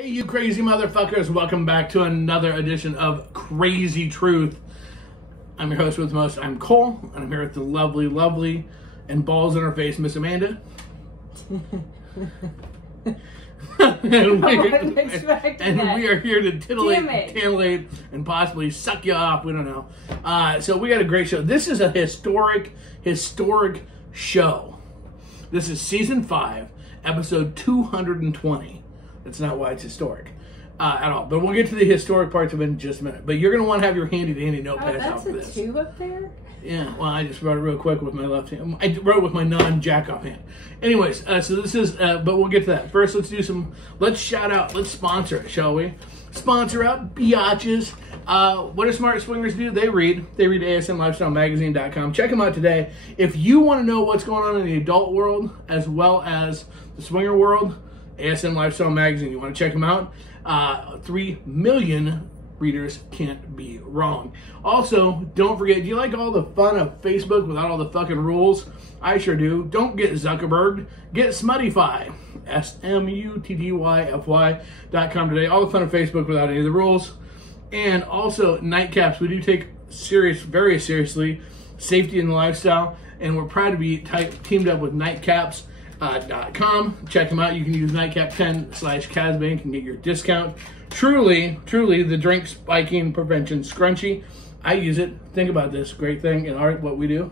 Hey, you crazy motherfuckers. Welcome back to another edition of Krazy Truth. I'm your host with the most. I'm Cole, and I'm here with the lovely, and balls in her face, Miss Amanda. and we are here to titillate, and possibly suck you off. We don't know. So we got a great show. This is a historic show. This is season 5, episode 220. That's not why it's historic at all. But we'll get to the historic parts of it in just a minute. But you're going to want to have your handy-dandy notepads out for this. That's a 2 up there? Yeah, well, I just wrote it real quick with my left hand. I wrote with my non-jack-off hand. Anyways, so this is, but we'll get to that. First, let's shout out, let's sponsor it, shall we? Sponsor out, biatches. What do smart swingers do? They read ASMLifestyleMagazine.com. Check them out today. If you want to know what's going on in the adult world as well as the swinger world, ASM Lifestyle Magazine. You want to check them out? 3 million readers can't be wrong. Also, don't forget, do you like all the fun of Facebook without all the fucking rules? I sure do. Don't get Zuckerberg. Get Smuttyfy. SMUTTYFY.com today. All the fun of Facebook without any of the rules. And also, nightcaps. We do take very seriously safety and lifestyle, and we're proud to be teamed up with nightcaps.com. Check them out. You can use nightcap10/Casbank and get your discount. Truly, the drink spiking prevention scrunchie. I use it. Think about this great thing in art. What we do: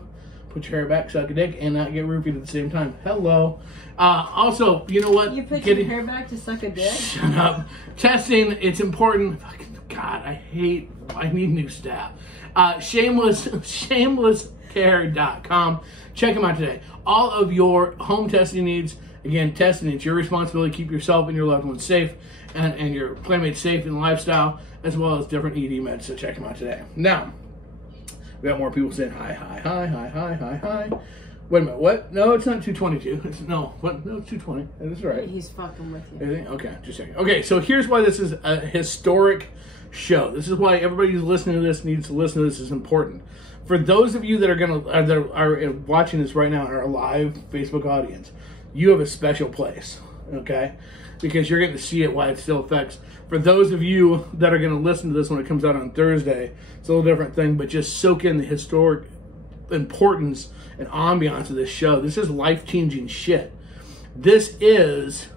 put your hair back, suck a dick, and not get roofied at the same time. Hello. Also, you know what? You put your hair back to suck a dick? Shut up. Testing. It's important. God, I need new staff. Shamelesscare.com. Check them out today. All of your home testing needs. Again, testing, it's your responsibility to keep yourself and your loved ones safe and your playmates safe in lifestyle, as well as different ED meds. So check them out today. Now, we got more people saying hi. Wait a minute, what? No, it's not 222. No, it's 220. That's right. He's fucking with you. Okay, just a second. Okay, so here's why this is a historic show. This is why everybody who's listening to this needs to listen to this. Is important. For those of you that are watching this right now in our live Facebook audience, you have a special place, okay? Because you're getting to see it while it still affects. For those of you that are going to listen to this when it comes out on Thursday, it's a little different thing, but just soak in the historic importance and ambiance of this show. This is life-changing shit. This is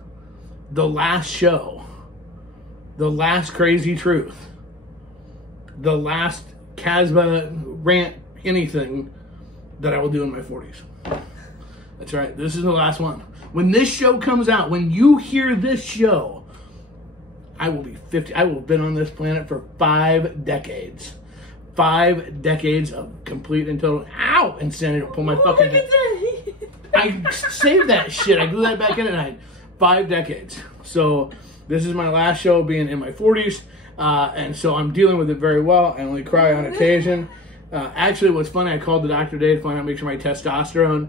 the last show, the last Krazy Truth, the last Casbah rant, anything that I will do in my 40s. That's right. This is the last one. When this show comes out, when you hear this show, I will be 50. I will have been on this planet for 5 decades. 5 decades of complete and total insanity. Pull my fucking head. I saved that shit. I glue that back in at night. 5 decades. So this is my last show being in my 40s. And so I'm dealing with it very well. I only cry on occasion. Actually, what's funny, I called the doctor today to find out, make sure my testosterone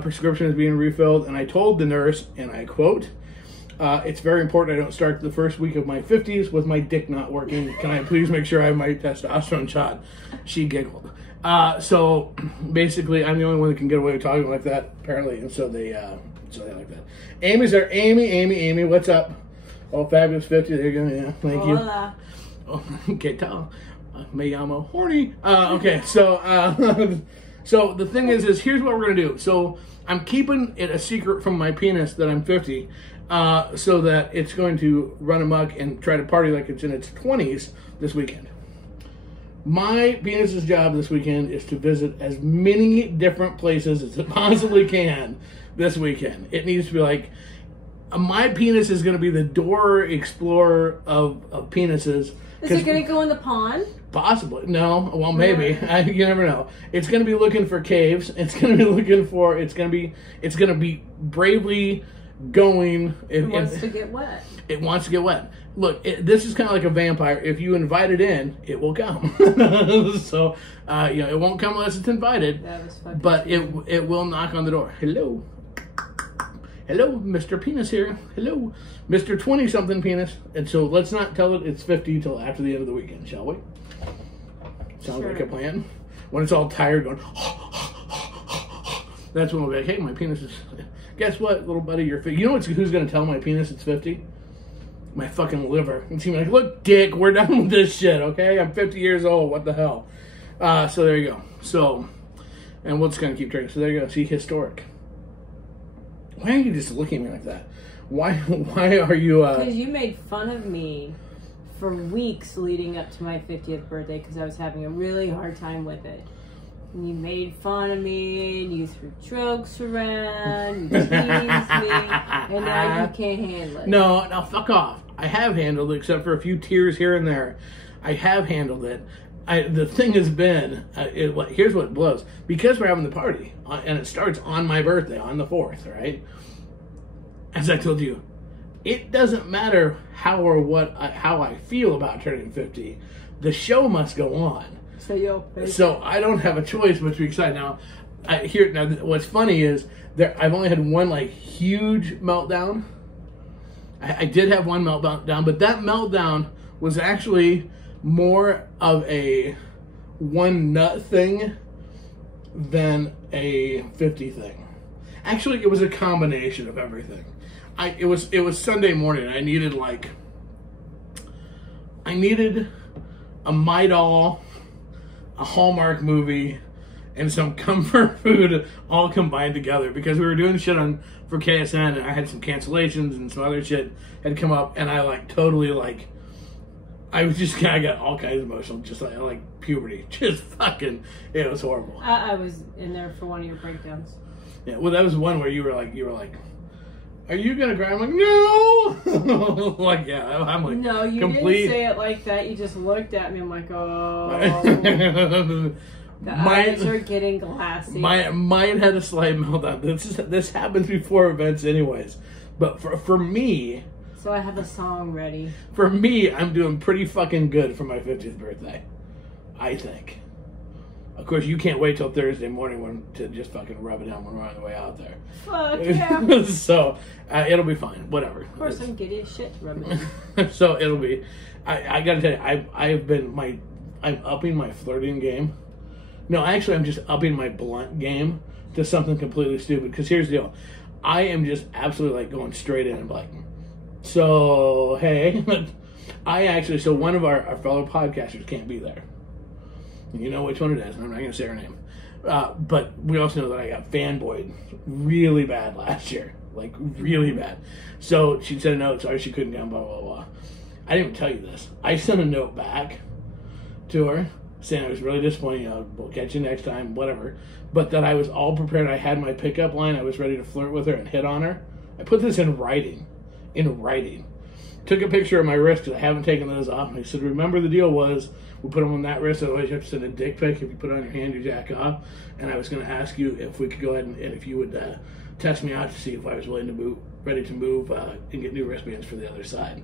prescription is being refilled. And I told the nurse, and I quote, it's very important I don't start the first week of my 50s with my dick not working. Can I please make sure I have my testosterone shot? She giggled. So basically, I'm the only one that can get away with talking like that, apparently. And so they like that. Amy's there. Amy, what's up? Oh, fabulous 50. There you go. Yeah, thank you. Hola. Oh, ¿qué tal? Me llamo horny. Okay, so so the thing is here's what we're gonna do. So I'm keeping it a secret from my penis that I'm 50, so that it's going to run amok and try to party like it's in its 20s this weekend. My penis's job this weekend is to visit as many different places as it possibly can this weekend. It needs to be like, my penis is going to be the door explorer of penises. Is it going to go in the pond? Possibly. No. Well, maybe. You never know. It's going to be looking for caves. It's going to be looking for. It's going to be bravely going. It wants to get wet. It wants to get wet. Look, this is kind of like a vampire. If you invite it in, it will come. So, it won't come unless it's invited. That was fucking but it will knock on the door. Hello. Hello, Mr. Penis here. Hello, Mr. 20-something penis. And so let's not tell it it's 50 till after the end of the weekend, shall we? Sounds like a plan. When it's all tired going, that's when we'll be like, hey, my penis is... Guess what, little buddy, you're 50. You know who's going to tell my penis it's 50? my fucking liver. And she'd be like, look, dick, we're done with this shit, okay? I'm 50 years old. What the hell? So there you go. So, and we're just going to keep drinking. So there you go. See, historic. Why are you just looking at me like that? Why are you... Because you made fun of me for weeks leading up to my 50th birthday because I was having a really hard time with it. And you made fun of me, and you threw jokes around, you teased me, and now you can't handle it. No, fuck off. I have handled it, except for a few tears here and there. I have handled it. The thing has been, here's what blows. Because we're having the party, and it starts on my birthday, on the 4th, right? As I told you, it doesn't matter how I feel about turning 50. The show must go on. So I don't have a choice but to be excited. Now, what's funny is I've only had one like huge meltdown. I did have one meltdown, but that meltdown was actually more of a one nut thing than a 50 thing. Actually, it was a combination of everything. It was Sunday morning. I needed a Midol, a Hallmark movie, and some comfort food all combined together because we were doing shit for KSN, and I had some cancellations and some other shit had come up, and I got all kinds of emotional, just like puberty, just fucking, it was horrible. I was in there for one of your breakdowns. Yeah, well, that was one where you were like, are you gonna cry? I'm like, no. Like, yeah, I'm like, no, you complete... didn't say it like that. You just looked at me. I'm like, oh. The eyes are getting glassy. Mine had a slight meltdown. This happens before events, anyways. But for me, so I have a song ready. For me, I'm doing pretty fucking good for my 50th birthday, I think. Of course, you can't wait till Thursday morning to just fucking rub it down when we're on the way out there. Fuck yeah. So, it'll be fine. Whatever. Of course, I'm giddy as shit to rub it in. So, it'll be... I gotta tell you, I'm upping my flirting game. No, actually, I'm just upping my blunt game to something completely stupid. Because here's the deal. I am just absolutely, like, going straight in and like... So, hey... So one of our fellow podcasters can't be there. You know which one it is, and I'm not going to say her name. But we also know that I got fanboyed really bad last year. Like, really bad. So she sent a note, sorry she couldn't come, blah, blah, blah. I didn't even tell you this. I sent a note back to her saying I was really disappointed, we'll catch you next time, whatever. But that I was all prepared. I had my pickup line. I was ready to flirt with her and hit on her. I put this in writing. Took a picture of my wrist because I haven't taken those off. And I said, remember the deal was, we put them on that wrist, otherwise you have to send a dick pic. If you put it on your hand, you jack off. And I was going to ask you if we could go ahead and if you would test me out to see if I was ready to move and get new wristbands for the other side.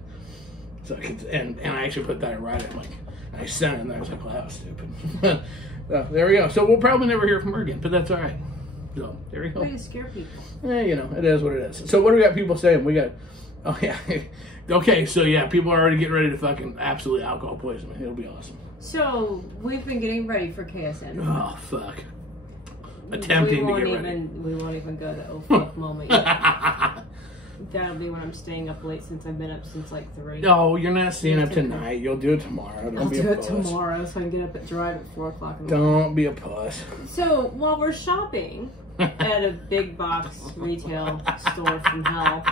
So I could, and I actually put that in writing. I'm like, and I sent it, and I was like, well, that was stupid. There we go. So we'll probably never hear from her again, but that's all right. So there we go. Way to scare people. It is what it is. So what do we got people saying? We got, oh yeah. Okay, so yeah, people are already getting ready to fucking absolutely alcohol poison me. It'll be awesome. So, we've been getting ready for KSN. Oh, fuck. Attempting to get ready. We won't even go to oh fuck moment yet. That'll be when I'm staying up late since I've been up since like 3. No, you're not staying up tonight. You'll do it tomorrow. I'll do it tomorrow so I can get up at drive at 4 o'clock in the morning. Don't be a puss. So, while we're shopping at a big box retail store from hell,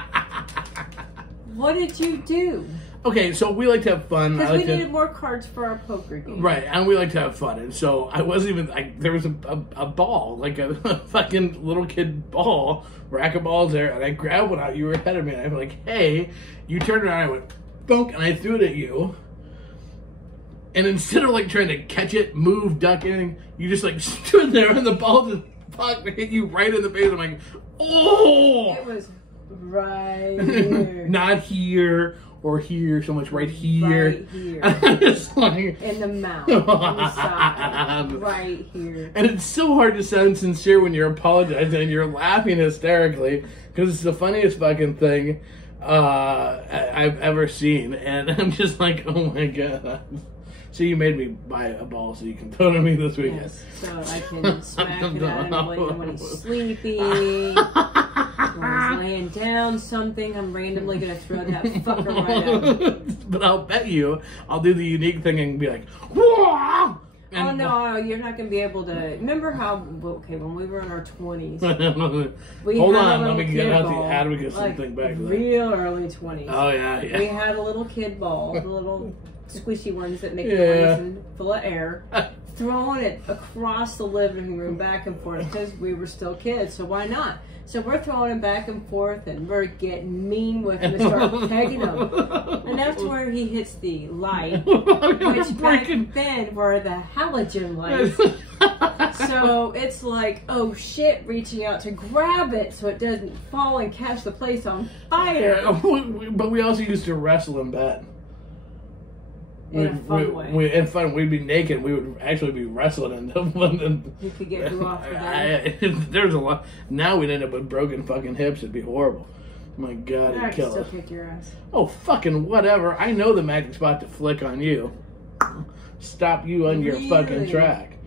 what did you do? Okay, so we like to have fun. Because we needed more cards for our poker game. Right, and we like to have fun. And so I wasn't even, there was a ball, like a fucking little kid ball, rack of balls there, and I grabbed one out. You were ahead of me, and I was like, hey, you turned around, and I went, thunk, and I threw it at you. And instead of like trying to catch it, move, duck, anything, you just like stood there, and the ball just hit you right in the face. I'm like, oh! It was right here. Not here. Or here, so much right here. Right here. Just like, in the mouth. On the side. Right here. And it's so hard to sound sincere when you're apologizing and you're laughing hysterically. Because it's the funniest fucking thing I've ever seen. And I'm just like, oh my god. So you made me buy a ball so you can throw to me this weekend. Yes, so I can smack it at him when he's sleepy. When he's laying down something, I'm randomly going to throw that fucker right out. But I'll bet you, I'll do the unique thing and be like, whoa! Oh no, you're not going to be able to. Remember how, okay, when we were in our 20s, hold on, let me get out the advocacy thing back then. Real early 20s. Oh, yeah. We had a little kid ball, the little squishy ones that make noise and full of air, throwing it across the living room back and forth because we were still kids, so why not? So we're throwing him back and forth, and we're getting mean with him and start pegging him. And that's where he hits the light, which back then were the halogen lights. So it's like, oh shit, reaching out to grab it so it doesn't fall and catch the place on fire. But we also used to wrestle in bed. In a fun way. We'd be naked. We would actually be wrestling in them. You could get you off for that. There's a lot. Now we'd end up with broken fucking hips. It'd be horrible. My God, it'd kill us. Still kick your ass. Oh, fucking whatever. I know the magic spot to flick on you. Stop you on your fucking track.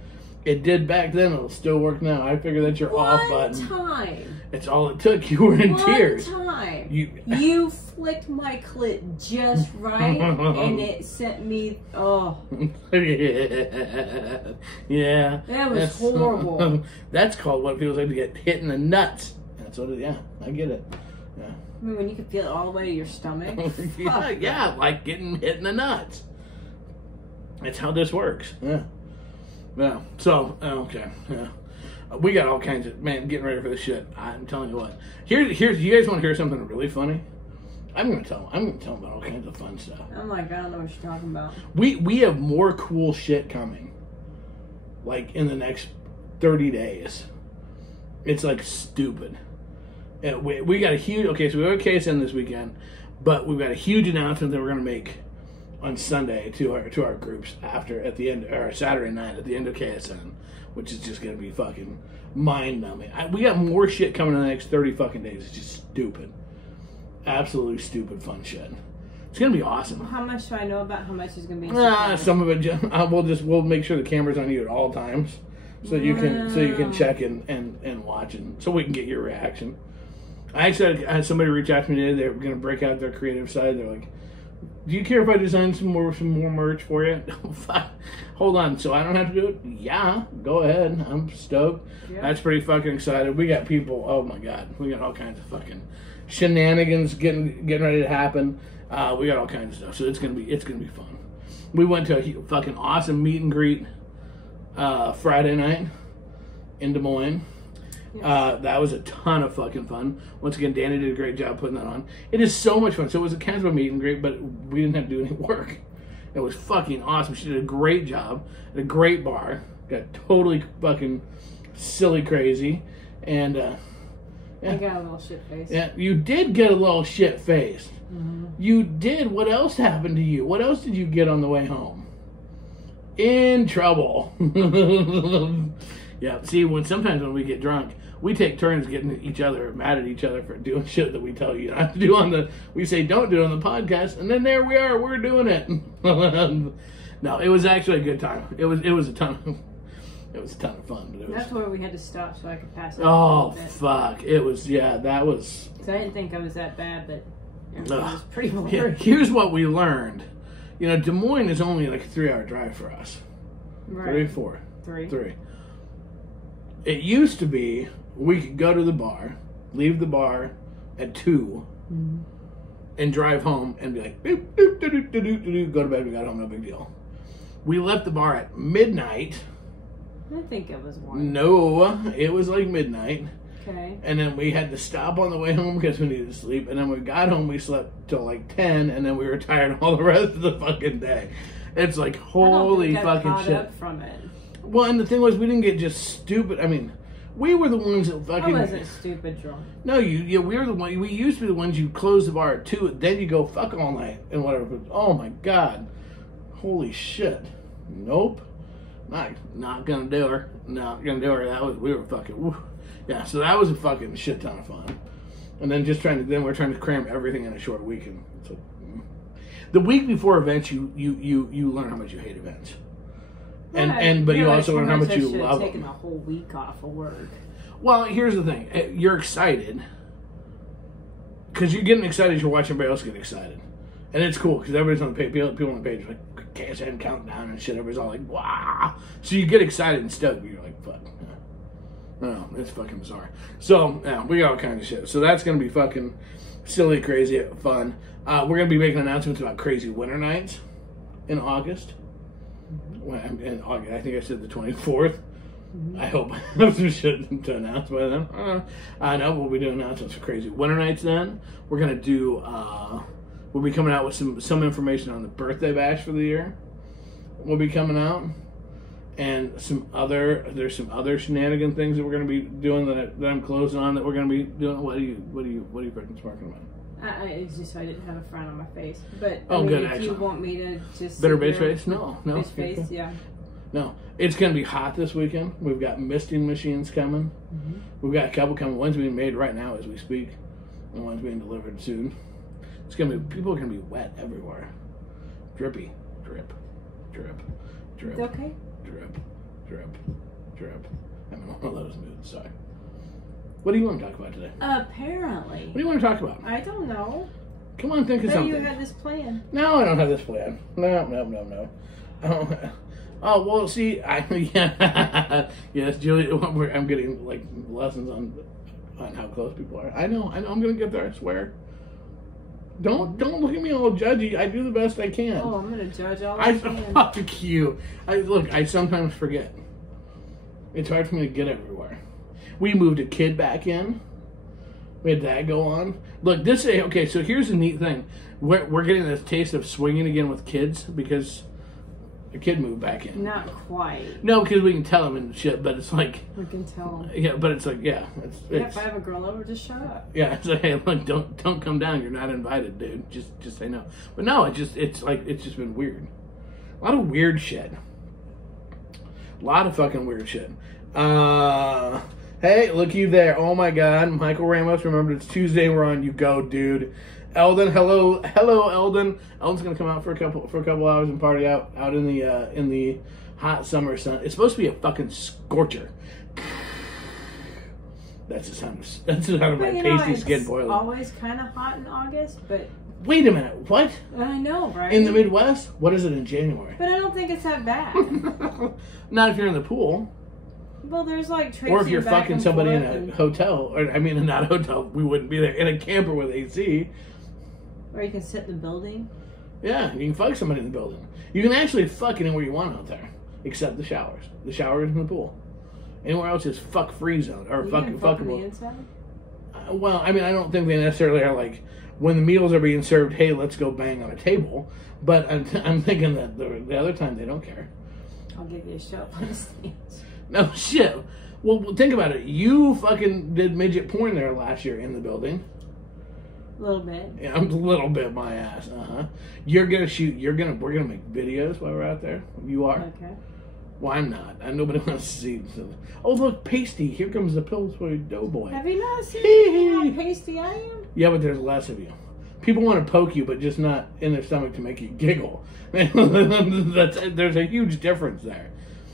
It did back then. It'll still work now. I figure that's your off button. One time. It's all it took. You were in tears. One time. You flicked my clit just right, and it sent me. Oh. Yeah. That was horrible. That's called what it feels like to get hit in the nuts. That's what it. Yeah, I get it. Yeah. I mean, when you can feel it all the way to your stomach. yeah, like getting hit in the nuts. That's how this works. Yeah. Yeah. So okay. Yeah. We got all kinds of getting ready for this shit. I'm telling you what. Here's. You guys want to hear something really funny? I'm gonna tell them about all kinds of fun stuff. I'm like, I don't know what you're talking about. We have more cool shit coming. Like in the next 30 days. It's like stupid. And we got a huge. Okay, so we have a KSN this weekend, but we've got a huge announcement that we're gonna make on Sunday to our groups at the end, or Saturday night at the end of KSN, which is just gonna be fucking mind numbing. We got more shit coming in the next 30 fucking days. It's just stupid, absolutely stupid fun shit. It's gonna be awesome. How much do I know about how much is gonna be? Some of it. We'll make sure the camera's on you at all times, so you can check and watch, and so we can get your reaction. I actually had somebody reach out to me today. They were gonna break out their creative side. They're like, do you care if I design some more merch for you? Hold on, so I don't have to do it? Yeah, go ahead. I'm stoked. Yeah. That's pretty fucking excited. We got people, oh my God. We got all kinds of fucking shenanigans getting ready to happen. We got all kinds of stuff. So it's gonna be fun. We went to a fucking awesome meet and greet Friday night in Des Moines. Yes. That was a ton of fucking fun. Once again, Danny did a great job putting that on. It is so much fun. So it was a kind of a meet and greet, but we didn't have to do any work. It was fucking awesome. She did a great job at a great bar. Got totally fucking silly crazy. And I got a little shit face. Yeah, you did get a little shit face. Mm-hmm. You did. What else happened to you? What else did you get on the way home? In trouble. Yeah, see, sometimes when we get drunk, we take turns getting mad at each other for doing shit that we tell you not to do we say don't do it on the podcast, and then there we are, we're doing it. No, it was actually a good time. It was a ton of fun. But that's where we had to stop so I could pass out. Oh, fuck. It was, that was. So I didn't think I was that bad, but it was pretty boring. Yeah, here's what we learned. Des Moines is only like a 3-hour drive for us. Right. 3. It used to be we could go to the bar, leave the bar at 2, and drive home and be like, doop, doop, doop, doop, doop, doop, go to bed, we got home, no big deal. We left the bar at midnight. I think it was 1. No, it was like midnight. Okay. And then we had to stop on the way home because we needed to sleep. And then when we got home, we slept till like 10, and then we were tired all the rest of the fucking day. It's like, holy fucking shit. Up from it. Well, and the thing was, we didn't get just stupid. I mean, we were the ones that fucking. I wasn't stupid drunk. No, we were the one. We used to be the ones you close the bar at 2, then you go fuck all night and whatever. But, oh my God, holy shit! Nope, not gonna do her. Not gonna do her. We were fucking. Woo. Yeah, so that was a fucking shit ton of fun. And then we're trying to cram everything in a short weekend. So, the week before events, you learn how much you hate events. But you also learn how much you love them. Taking a whole week off of work. Well, here's the thing: you're excited, because you're getting excited as you're watching everybody else get excited. And it's cool because everybody's on the page, people on the page like KSN countdown and shit. Everybody's all like, wow. So you get excited and stoked. You're like, fuck. No, it's fucking bizarre. So, yeah, we got all kinds of shit. So that's going to be fucking silly, crazy, fun. We're going to be making announcements about crazy winter nights in August. In August, I think I said the 24th. I hope I have some shit to announce by then. I know we'll be doing announcements for crazy winter nights then. We're going to do... we'll be coming out with some information on the birthday bash for the year. We'll be coming out, and there's some other shenanigan things that we're going to be doing that I'm closing on that we're going to be doing. What are you freaking talking about? It's just I didn't have a frown on my face, but good. If you want me to just bitter bitch face? No. Bitch face, yeah. No, it's going to be hot this weekend. We've got misting machines coming. Mm-hmm. We've got a couple coming. One's being made right now as we speak, and one's being delivered soon. It's gonna be, people are gonna be wet everywhere. Drippy. Drip. Drip. Drip. It's okay. Drip. Drip. Drip. I'm in one of those moods, sorry. What do you want to talk about today? Apparently. What do you want to talk about? I don't know. Come on, think of something. You had this plan. No, I don't have this plan. No. Oh, well, see, yes, Julie, I'm getting, like, lessons on how close people are. I know, I'm gonna get there, I swear. Don't look at me all judgy. I do the best I can. Oh, I'm gonna judge all I can. Fuck you. I sometimes forget. It's hard for me to get everywhere. We moved a kid back in. We had that go on. Look, okay, so here's the neat thing. We're getting this taste of swinging again with kids because a kid moved back in. Not quite. No, because we can tell them and shit, but it's like... We can tell them. Yeah, but it's like, yeah. If I have a girl over, just shut up. Yeah, it's like, hey, look, don't come down. You're not invited, dude. Just say no. But no, it's just been weird. A lot of weird shit. A lot of fucking weird shit. Hey, looky there. Oh my God. Michael Ramos, remember it's Tuesday. We're on You Go, dude. Eldon, hello, Eldon. Eldon's gonna come out for a couple hours and party out in the hot summer sun. It's supposed to be a fucking scorcher. That's the sound of my pasty skin boiling. It's always kind of hot in August, but wait a minute, what? I know, right? In the Midwest, what is it in January? But I don't think it's that bad. Not if you're in the pool. Well, there's like traipsing or if you're back fucking somebody in a hotel, or I mean, not a hotel, we wouldn't be there. In a camper with AC. Or you can sit in the building. Yeah, you can fuck somebody in the building. You can actually fuck anywhere you want out there, except the showers. The showers and the pool. Anywhere else is fuck free zone or fuckable. Inside? Well, I mean, I don't think they necessarily are like when the meals are being served. Hey, let's go bang on a table. But I'm thinking that the other time they don't care. I'll give you a show on the stage. No shit. Well, think about it. You fucking did midget porn there last year in the building. A little bit. Yeah, I'm a little bit my ass. We're gonna make videos while we're out there. You are. Okay. Well, I'm not. Nobody wants to see. So. Oh, look, pasty. Here comes the Pillsbury Doughboy. Have you not seen how pasty I am? Yeah, but there's less of you. People want to poke you, but just not in their stomach to make you giggle. There's a huge difference there.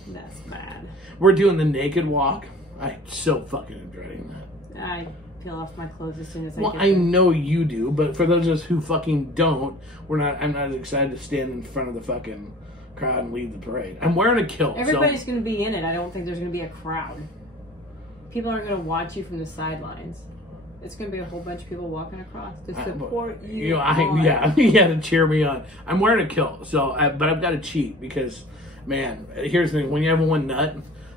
That's bad. We're doing the naked walk. I'm so fucking dreading that. I peel off my clothes as soon as I Well, get I there. know you do, but for those of us who fucking don't, I'm not as excited to stand in front of the fucking crowd and lead the parade. I'm wearing a kilt. Everybody's going to be in it. I don't think there's going to be a crowd. People aren't going to watch you from the sidelines. It's going to be a whole bunch of people walking across to support you. Yeah, to cheer me on. I'm wearing a kilt, but I've got to cheat because, man, here's the thing: when you have one nut,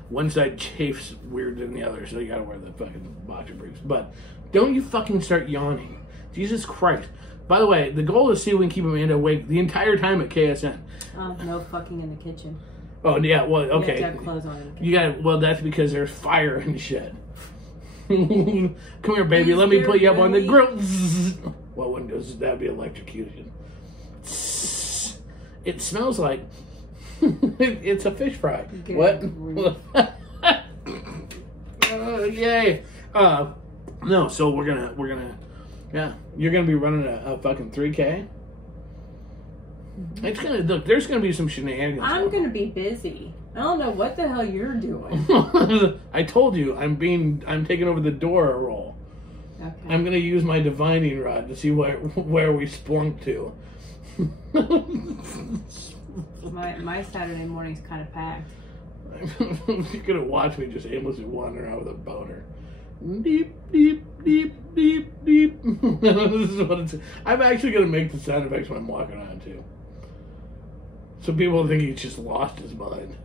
one side chafes weirder than the other, so you got to wear the fucking boxer briefs. But don't you fucking start yawning, Jesus Christ! By the way, the goal is to see if we can keep Amanda awake the entire time at KSN. No fucking in the kitchen. Oh yeah, well okay. You have to have clothes on in the kitchen. You got well. That's because there's fire and shit. Come here, baby. Let me put you up on the grill. Well, when goes that'd be electrocution. It smells like it's a fish fry. Good. What? Yay! No. So we're gonna. Yeah, you're gonna be running a fucking 3K. Mm-hmm. It's gonna look. There's gonna be some shenanigans. I'm gonna be busy. I don't know what the hell you're doing. I told you I'm taking over the Dora role. Okay. I'm gonna use my divining rod to see where we splunk to. My Saturday morning's kind of packed. You're gonna watch me just aimlessly wander out with a boner. Deep, deep, deep, deep, deep. This is what it's. I'm actually gonna make the sound effects when I'm walking around too. So people think he's just lost his mind.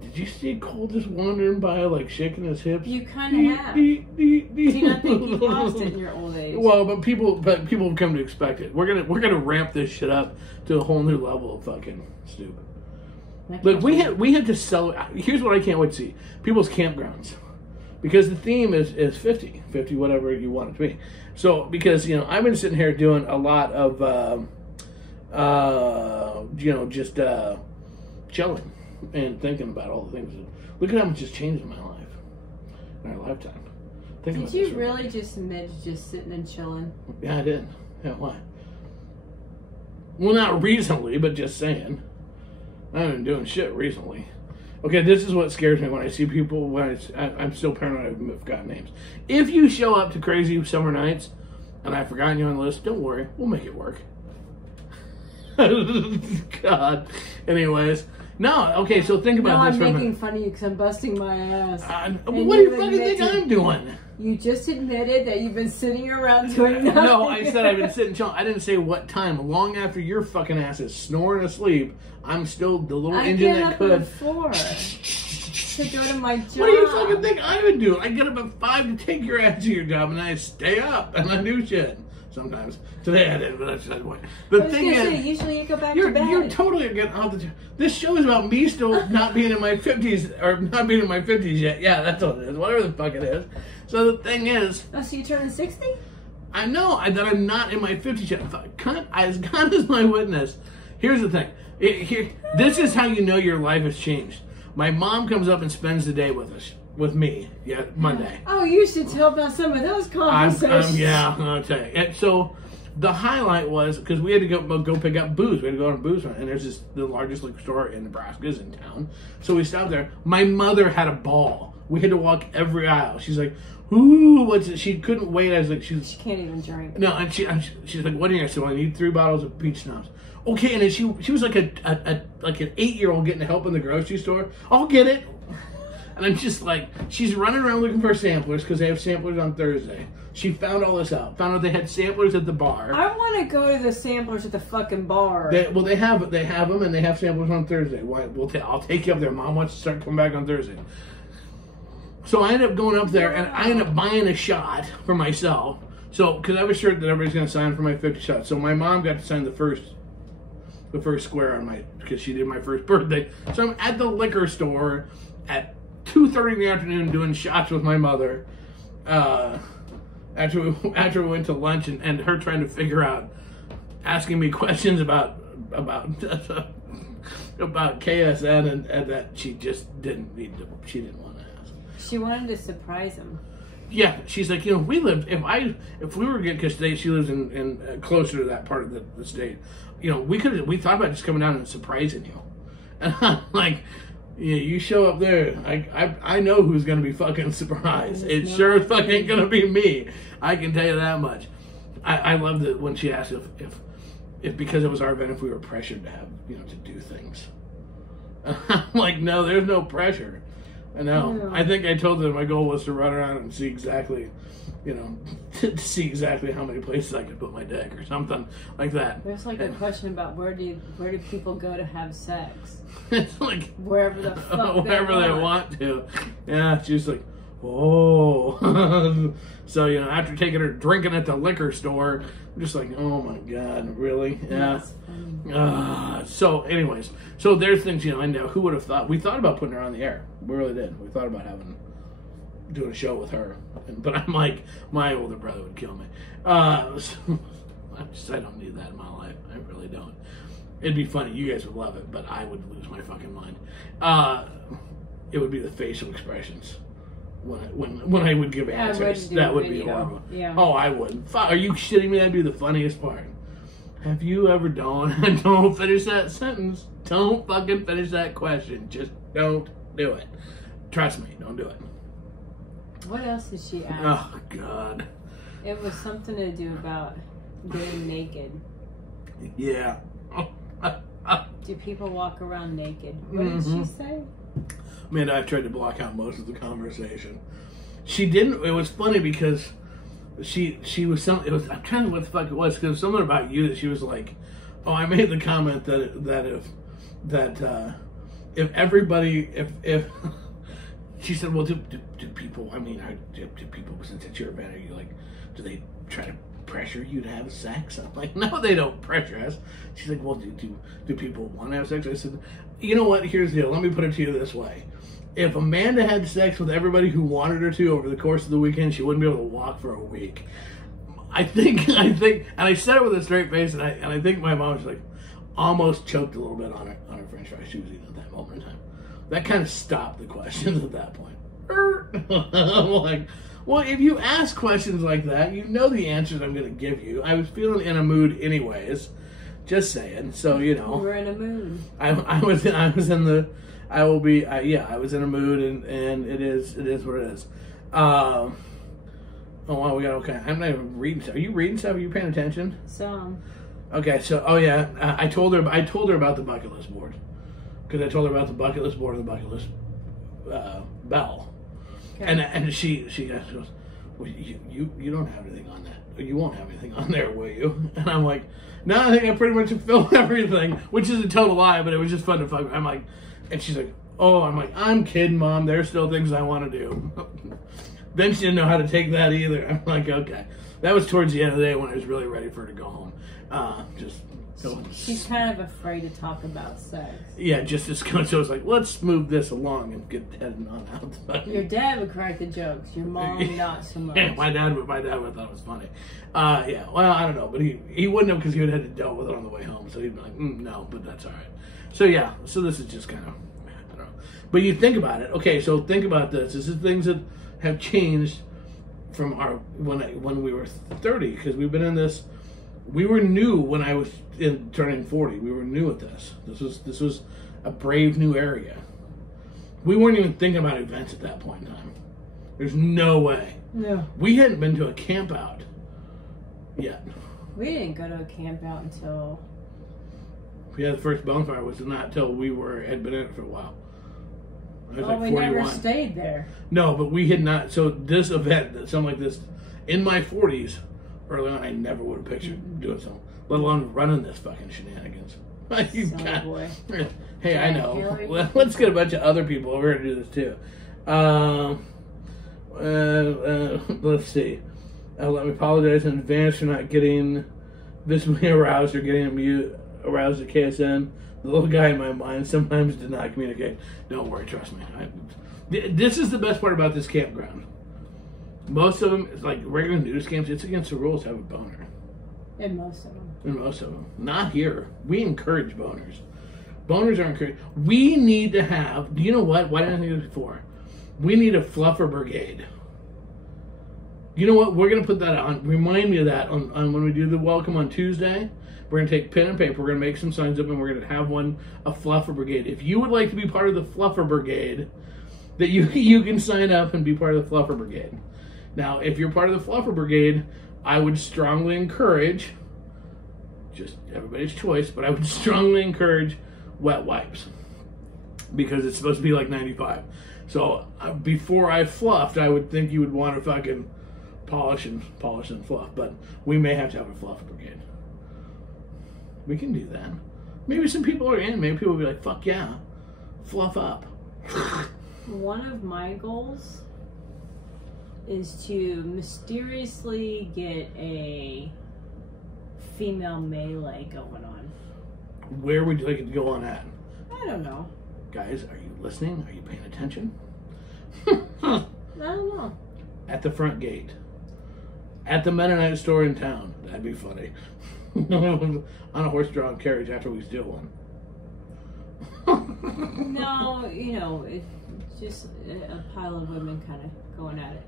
Did you see Cole just wandering by, like shaking his hips? You kind of have. Do you not think you lost it in your old age? Well, but people have come to expect it. We're gonna ramp this shit up to a whole new level of fucking stupid. Look, we had to sell. Here's what I can't wait to see: people's campgrounds, because the theme is 50, whatever you want it to be. So because I've been sitting here doing a lot of just chilling and thinking about all the things. Look at how much has changed in my life, in our lifetime. Did you really just admit to just sitting and chilling? Yeah, I did. Yeah, why? Well, not recently, but just saying. I haven't been doing shit recently. Okay, this is what scares me when I see people. I'm still paranoid I've forgotten names. If you show up to Crazy Summer Nights and I've forgotten you on the list, don't worry, we'll make it work. God. Anyways, no. Okay, so think about this. I'm making fun of you because I'm busting my ass. What do you fucking think I'm doing? You just admitted that you've been sitting around doing nothing. No, I said I've been sitting chilling. I didn't say what time. Long after your fucking ass is snoring asleep, I'm still the little engine that could. I get up at 4 to go to my job. What do you fucking think I would do? I get up at 5 to take your ass to your job, and I stay up and I do shit. Sometimes. Today I did, but that's the point. The thing is, usually you go back to bed. You're totally getting off the. This show is about me still not being in my 50s, or not being in my 50s yet. Yeah, that's what it is. Whatever the fuck it is. So the thing is. Oh, so you turning 60? I know that I'm not in my 50s yet. As God is my witness. Here's the thing. This is how you know your life has changed. My mom comes up and spends the day with us. With me, yeah, Monday. Oh, you should tell about some of those conversations. Yeah, I'll tell you. And so, the highlight was, because we had to go pick up booze. We had to go on a booze run. And there's the largest liquor store in Nebraska is in town. So we stopped there. My mother had a ball. We had to walk every aisle. She's like, ooh, what's it? She couldn't wait. I was like, she can't even drink. No, and she's like, what do you say? Well, I need 3 bottles of peach schnapps. Okay, and then she was like an 8-year-old getting help in the grocery store. I'll get it. And I'm just like, she's running around looking for samplers because they have samplers on Thursday. She found all this out. Found out they had samplers at the bar. I want to go to the samplers at the fucking bar. They have them, and they have samplers on Thursday. I'll take you up there. Mom wants to start coming back on Thursday. So I ended up going up there, and I ended up buying a shot for myself. So, because I have a shirt that everybody's going to sign for my 50 shot. So my mom got to sign the first square on because she did my first birthday. So I'm at the liquor store at 2:30 in the afternoon doing shots with my mother after we went to lunch and her trying to figure out, asking me questions about KSN and that she just didn't want to ask. She wanted to surprise him. Yeah, she's like, we lived, if we were getting, because she lives in closer to that part of the state, we thought about just coming down and surprising you. And I'm like, yeah, you show up there, I know who's going to be fucking surprised. It's sure as fuck ain't going to be me. I can tell you that much. I loved it when she asked if because it was our event, if we were pressured to have, to do things. I'm like, no, there's no pressure. I know. No. I think I told them my goal was to run around and see exactly, to see exactly how many places I could put my dick or something like that. There's like a question about where do people go to have sex? It's like wherever the fuck wherever they want to. Yeah, she's like, oh. So after taking her drinking at the liquor store, I'm just like, oh my god, really? Yeah. So anyways, so there's things, I know who would have thought. We thought about putting her on the air. We really did. We thought about doing a show with her, but I'm like, my older brother would kill me. I don't need that in my life. I really don't. It'd be funny. You guys would love it, but I would lose my fucking mind. It would be the facial expressions when I would give answers. That would be horrible. Yeah. Oh, I wouldn't. Are you shitting me? That'd be the funniest part. Have you ever done? Don't finish that sentence. Don't fucking finish that question. Just don't do it. Trust me. Don't do it. What else did she ask? Oh God. It was something to do about being naked. Yeah. Do people walk around naked? What did she say? Man, I tried to block out most of the conversation. She didn't. It was funny because she was some. It was. I'm trying to what the fuck it was because something about you that she was like, oh, I made the comment that if everybody if she said, well, do people? I mean, do people, since it's your event, are you like, do they try to pressure you to have sex? I'm like, no, they don't pressure us. She's like, well, do people want to have sex? I said, you know what? Here's the deal. Let me put it to you this way. If Amanda had sex with everybody who wanted her to over the course of the weekend, she wouldn't be able to walk for a week. I think, and I said it with a straight face, and I think my mom was like, almost choked a little bit on her French fries she was eating at that moment in time. That kind of stopped the questions at that point. I'm like, well, if you ask questions like that, you know the answers I'm going to give you. I was feeling in a mood anyways. Just saying. So, you know. You were in a mood. I was in the, I will be, I was in a mood and it is what it is. Oh, wow, we got, okay. I'm not even reading stuff. Are you reading stuff? Are you paying attention? Some. Okay, so, oh yeah, I told her about the bucket list board. Because I told her about the bucket list board and the bucket list bell. Okay. And she goes, well, you don't have anything on that. You won't have anything on there, will you? And I'm like, no, I think I pretty much have filled everything, which is a total lie, but it was just fun to fuck. I'm like, and she's like, oh, I'm like, I'm kidding, Mom. There's still things I want to do. Then she didn't know how to take that either. I'm like, okay. That was towards the end of the day when I was really ready for her to go home. She's kind of afraid to talk about sex. Yeah, just as good. So I was like, let's move this along and get heading on out. Your dad would crack the jokes. Your mom not so much. Yeah, my dad would thought it was funny. Yeah, well, I don't know, but he wouldn't have because he would have had to deal with it on the way home. So he'd be like, no, but that's all right. So yeah, so this is just kind of, I don't know. But you think about it. Okay, so think about this. This is things that have changed from when we were 30 because we've been in this. We were new when I was turning 40. We were new at this. This was a brave new area. We weren't even thinking about events at that point in time. There's no way. No. We hadn't been to a camp out yet. We didn't go to a camp out until... Yeah, the first bonfire was not until had been in it for a while. I was like we 41. never stayed there. No, but we had not. So this event, something like this, in my 40s, early on, I never would have pictured doing something, let alone running this fucking shenanigans. Boy. Hey, I know. Let's get a bunch of other people over here to do this too. Let's see. Let me apologize in advance for not getting visibly aroused or getting aroused at KSN. The little guy in my mind sometimes did not communicate. Don't worry, trust me. This is the best part about this campground. Most of them, it's like regular nudist camps, it's against the rules to have a boner. In most of them. In most of them. Not here. We encourage boners. Boners are encouraged. We need to have, do you know what? Why didn't I think of this before? We need a fluffer brigade. You know what? We're going to put that on. Remind me of that on when we do the welcome on Tuesday. We're going to take pen and paper. We're going to make some signs up and we're going to have a fluffer brigade. If you would like to be part of the fluffer brigade, that you can sign up and be part of the fluffer brigade. Now, if you're part of the fluffer brigade, I would strongly encourage, just everybody's choice, but I would strongly encourage wet wipes because it's supposed to be like 95. So before I fluffed, I would think you would want to fucking polish and fluff, but we may have to have a fluffer brigade. We can do that. Maybe some people are in. Maybe people will be like, fuck yeah, fluff up. One of my goals is to mysteriously get a female melee going on. Where would you like it to go on at? I don't know. Guys, are you listening? Are you paying attention? I don't know. At the front gate. At the Mennonite store in town. That'd be funny. On a horse-drawn carriage after we steal one. No, it's just a pile of women kind of going at it.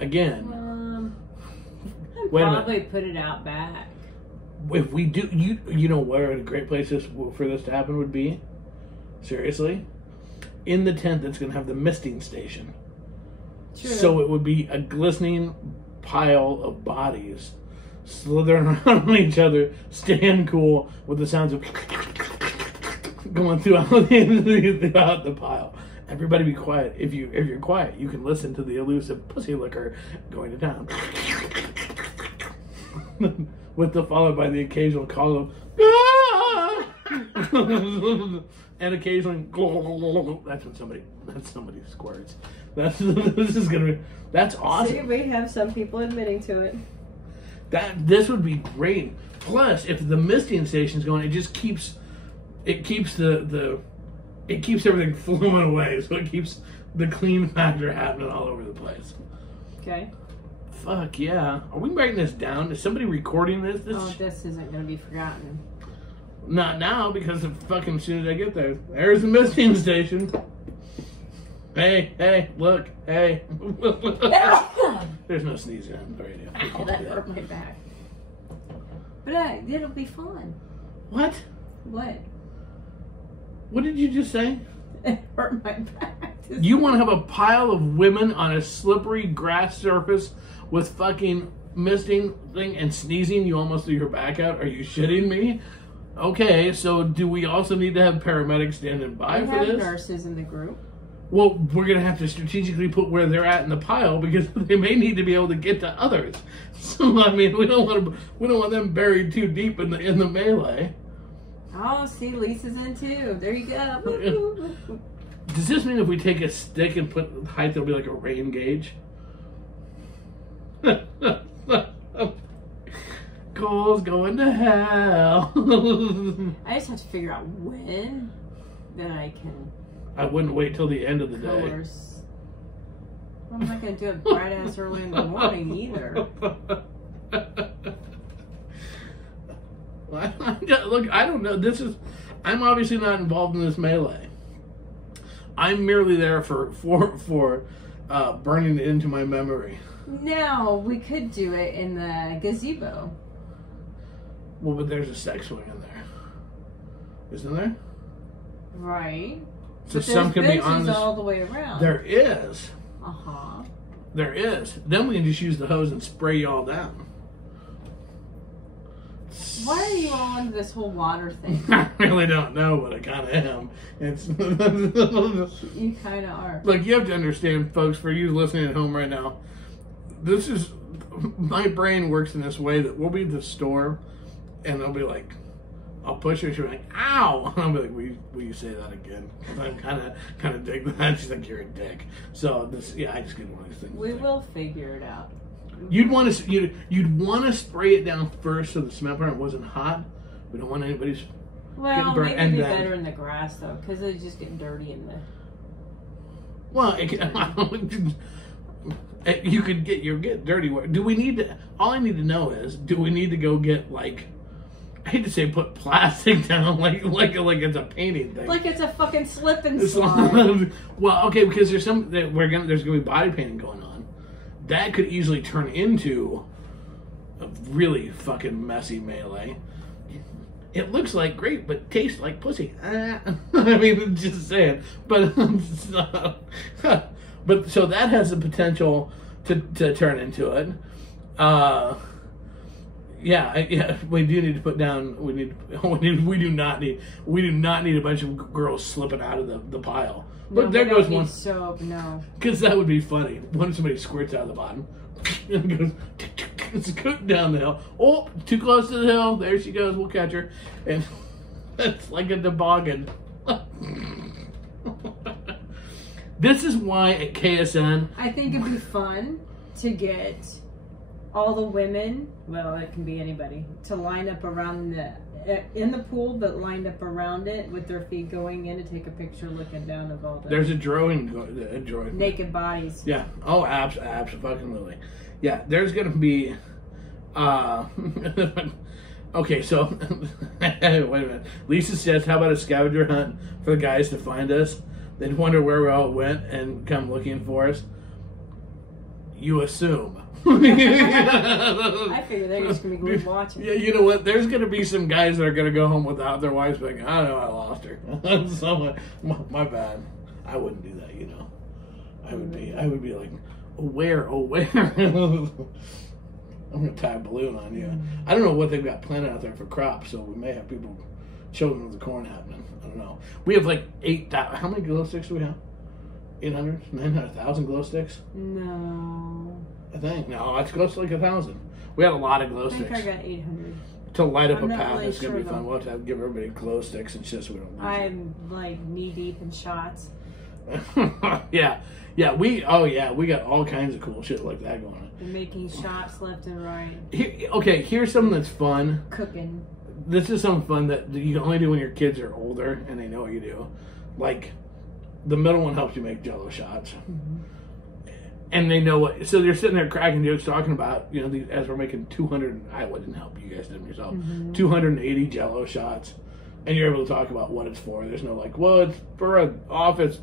Again. I'd probably put it out back. If we do, you know where a great place for this to happen would be? Seriously? In the tent that's going to have the misting station. True. So it would be a glistening pile of bodies slithering around on each other, staying cool with the sounds of going throughout the pile. Everybody be quiet. If you're quiet, you can listen to the elusive pussy licker going to town. With the followed by the occasional call of ah! And occasionally that's when somebody squirts. That's awesome. So we have some people admitting to it. This would be great. Plus, if the misting station's going, it keeps everything flowing away, so it keeps the clean factor happening all over the place. Okay. Fuck yeah. Are we writing this down? Is somebody recording this? This isn't going to be forgotten. Not now, because fucking as soon as I get there. There's the misting station. Hey, look, hey. There's no sneezing on the radio. That hurt my back. But it'll be fun. What? What? What did you just say? It hurt my back. You want to have a pile of women on a slippery grass surface with fucking misting thing and sneezing? You almost threw your back out? Are you shitting me? Okay, so do we also need to have paramedics standing by for this? We have nurses in the group. Well, we're going to have to strategically put where they're at in the pile because they may need to be able to get to others. So, I mean, we don't want them buried too deep in the melee. Oh, see, Lisa's in too. There you go. Does this mean if we take a stick and put height, there'll be like a rain gauge? Cole's going to hell. I just have to figure out when then I can. I wouldn't wait till the end of the day. Coerce. I'm not going to do it bright ass early in the morning either. Look, I don't know. I'm obviously not involved in this melee. I'm merely there for burning it into my memory. No, we could do it in the gazebo. Well, but there's a sex swing in there, isn't there? Right. So but some can be on all the way around. There is. Uh-huh. There is. Then we can just use the hose and spray y'all down. Why are you all into this whole water thing? I really don't know, but I kind of am. It's You kind of are. Look, you have to understand, folks, for you listening at home right now, my brain works in this way that we'll be at the store and they'll be like, I'll push her and she'll be like, ow! And I'll be like, will you say that again? Because I'm kind of dig that. She's like, you're a dick. So, I just get one of these things. We will figure it out. You'd want to spray it down first so the cement part wasn't hot. We don't want anybody's getting burnt. Maybe it'd be better in the grass though, because it just get dirty in there. Well, you could get dirty. Do we need to? All I need to know is, do we need to go get like? I hate to say put plastic down like it's a painting thing. Like it's a fucking slip and slide. Well, okay, because there's gonna be body painting going on. That could easily turn into a really fucking messy melee. It looks like great, but tastes like pussy. I mean, just saying. But so that has the potential to turn into it. Yeah, we do need to put down. We do not need a bunch of girls slipping out of the pile. But no, there goes one. Soap, no. Because that would be funny. When somebody squirts out of the bottom and goes scoot down the hill. Oh, too close to the hill. There she goes. We'll catch her. And it's like a toboggan. This is why at KSN, I think it'd be fun to get all the women, well, it can be anybody, to line up around in the pool, but lined up around it with their feet going in to take a picture looking down of all the... There's a drawing. Naked bodies. Yeah. Oh, absolutely. Yeah, there's going to be... okay, so... wait a minute. Lisa says, how about a scavenger hunt for the guys to find us? They'd wonder where we all went and come looking for us. You assume. I figure they're just going to be glued watching. Yeah, you know what? There's going to be some guys that are going to go home without their wives being, I don't know, I lost her. So my bad. I wouldn't do that, you know. I would be like, Where? Oh, where? I'm going to tie a balloon on you. I don't know what they've got planted out there for crops, so we may have people children with the corn happening. I don't know. We have like 8,000. How many glow sticks do we have? 800? 900,000 glow sticks? No. I think. No, it's close to like 1,000. We had a lot of glow I think sticks. I got 800. To light up I'm a not path, really it's going to sure be fun. though. We'll have to give everybody glow sticks and shit so we don't lose I'm like knee deep in shots. yeah. Yeah, we got all kinds of cool shit like that going on. They're making shots left and right. Okay, here's something that's fun. Cooking. This is something fun that you can only do when your kids are older and they know what you do. Like, the middle one helps you make Jell-O shots. Mm-hmm. And they know what. So they're sitting there cracking jokes talking about, you know, as we're making 200. I wouldn't help you guys did them yourself. 280 Jell-O shots. And you're able to talk about what it's for. There's no like, well, it's for an office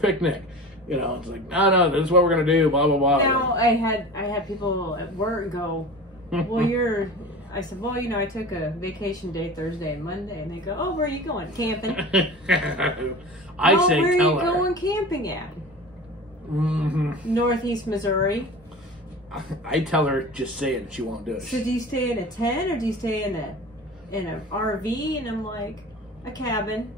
picnic. You know, it's like, no, this is what we're gonna do. Blah blah blah. Now I had people at work go, well, I said, well, you know, I took a vacation day Thursday and Monday, and they go, oh, where are you going? Camping. I say, where are tell you her. going camping at? Mm-hmm. Northeast Missouri. I tell her, just say it, and she won't do it. So do you stay in a tent or do you stay in an RV? And I'm like, a cabin.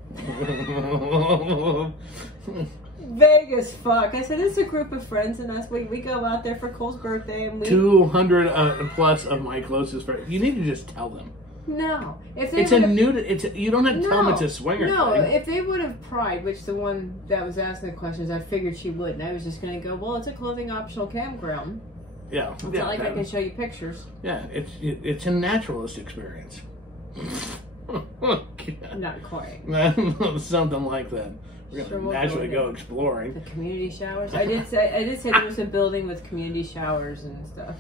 Vegas, fuck. I said, it's a group of friends and us. We go out there for Cole's birthday and we... 200 plus of my closest friends. You need to just tell them. No. If It's a you don't have to tell them it's a swinger No, thing. if they would have pried, which the one that was asking the questions, I figured she wouldn't. I was just going to go, well, it's a clothing optional campground. Yeah. It's not like I can show you pictures. Yeah, it's a naturalist experience. Not quite. Something like that. We're Sure, gonna we'll naturally go go exploring. The community showers. I did say there was a building with community showers and stuff.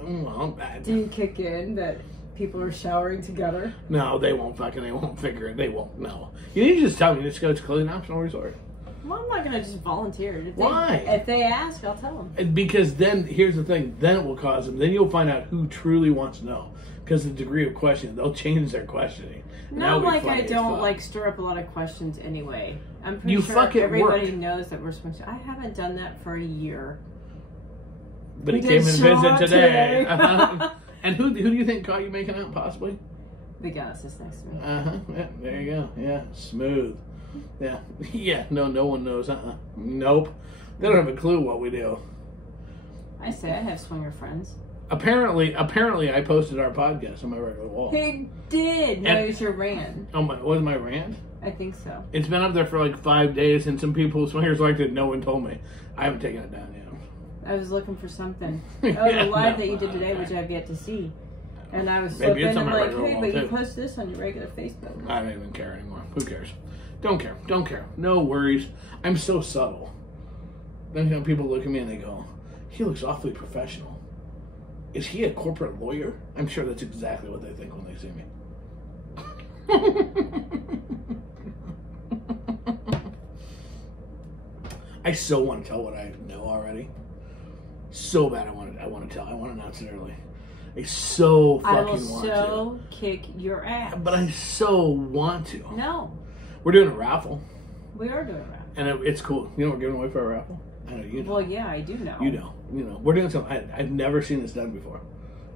Well, Didn't kick in that people are showering together. no, they won't figure it. They won't. No, you need to just tell me. Just go to clothing optional resort. Well, I'm not gonna just volunteer. Why? If they ask, I'll tell them. Because then, here's the thing. Then it will cause them. Then you'll find out who truly wants to know. Because the degree of questioning, they'll change their questioning. Not like I don't like stir up a lot of questions anyway. I'm pretty You sure fuck at everybody work. knows that we're supposed to. I haven't done that for a year. But he He came did and show visited up today. today. And who do you think caught you making out, possibly? The guy that's just next to me. Yeah, there you go. Yeah, smooth. Yeah. Yeah, no one knows. Nope. They don't have a clue what we do. I say I have swinger friends. Apparently, I posted our podcast on my regular wall. He did. No, it was your rant. Oh my, was my rant? I think so. It's been up there for like 5 days, and some people, swingers liked it. No one told me. I haven't taken it down yet. I was looking for something. Oh, Yeah, the live no, that you did today, which I've yet to see. And I was Maybe it's flipping on and my like, regular hey, wall, but you too. post this on your regular Facebook. I don't even care anymore. Who cares? Don't care. No worries. I'm so subtle. Then people look at me and they go, he looks awfully professional. Is he a corporate lawyer? I'm sure that's exactly what they think when they see me. I so want to tell what I know already. So bad I want to tell. I want to announce it early. I so fucking want to. I will so kick your ass. But I so want to. No. We're doing a raffle. We are doing a raffle. And it's cool. You know what we're giving away for a raffle? I know you know. Well, yeah, I do know. You know. We're doing something. I've never seen this done before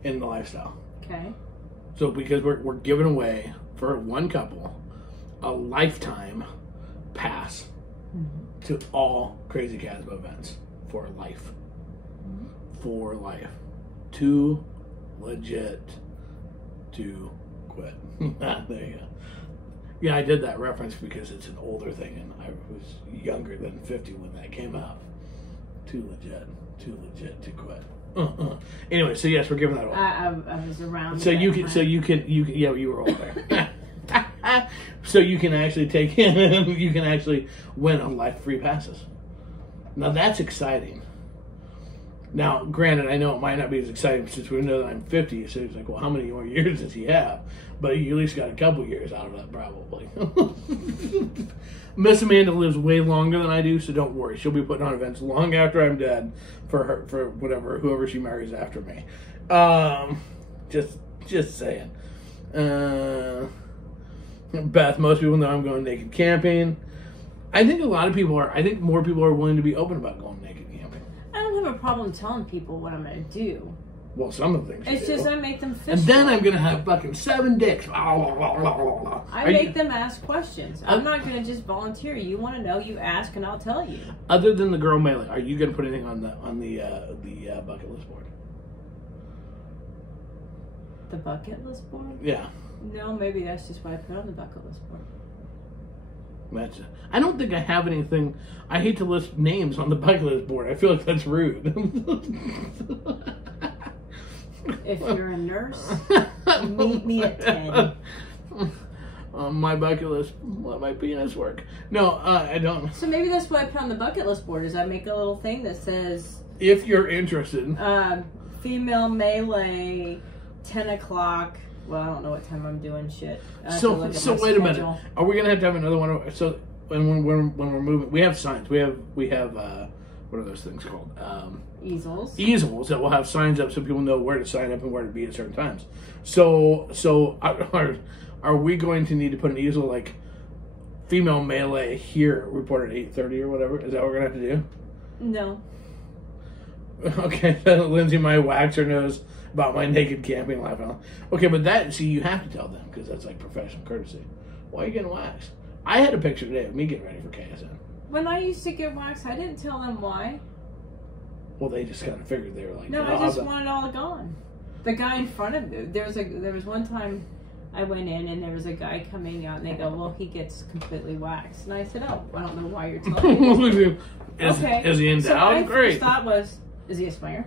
in the lifestyle. Okay. So because we're giving away for one couple a lifetime pass to all Krazy Casbah events for life. For life. Too legit to quit. There you go. Yeah, I did that reference because it's an older thing and I was younger than 50 when that came out. Too legit to quit. Anyway, so yes, we're giving that away. I was around. So you can, yeah, you were older. So you can actually you can actually win a life free passes. Now that's exciting. Now, granted, I know it might not be as exciting since we know that I'm 50. So it's like, well, how many more years does he have? But you at least got a couple years out of that, probably. Miss Amanda lives way longer than I do, so don't worry. She'll be putting on events long after I'm dead for her, for whoever she marries after me. Just saying. Beth, most people know I'm going naked camping. I think more people are willing to be open about going naked camping. I don't have a problem telling people what I'm going to do. Well, some of the things. It's just I make them fish. And then I'm going to have fucking 7 dicks. I make them ask questions. I'm not going to just volunteer. You want to know, you ask, and I'll tell you. Other than the girl melee, are you going to put anything on the bucket list board? The bucket list board? Yeah. No, maybe that's just what I put on the bucket list board. I don't think I have anything. I hate to list names on the bucket list board. I feel like that's rude. If you're a nurse, meet me at 10. On my bucket list, let my penis work. No, I don't. So maybe that's what I put on the bucket list board, is I make a little thing that says... If you're interested. Female melee, 10 o'clock. Well, I don't know what time I'm doing shit. So wait a minute. Are we gonna have to have another one? So when we're moving, we have signs. We have what are those things called? Easels. Easels that will have signs up so people know where to sign up and where to be at certain times. So are we going to need to put an easel like female melee here report at 8:30 or whatever? Is that what we're gonna have to do? No. Okay, Lindsay, my waxer knows about my naked camping life. Okay, but you have to tell them because that's like professional courtesy. Why are you getting waxed? I had a picture today of me getting ready for KSN. When I used to get waxed, I didn't tell them why. Well, they just kind of figured they were like... No, I just want it all gone. The guy in front of me, there was one time I went in and there was a guy coming out and they go, well, he gets completely waxed. And I said, oh, I don't know why you're telling me. Okay. Is he endowed? So Great. My thought was, is he a swinger?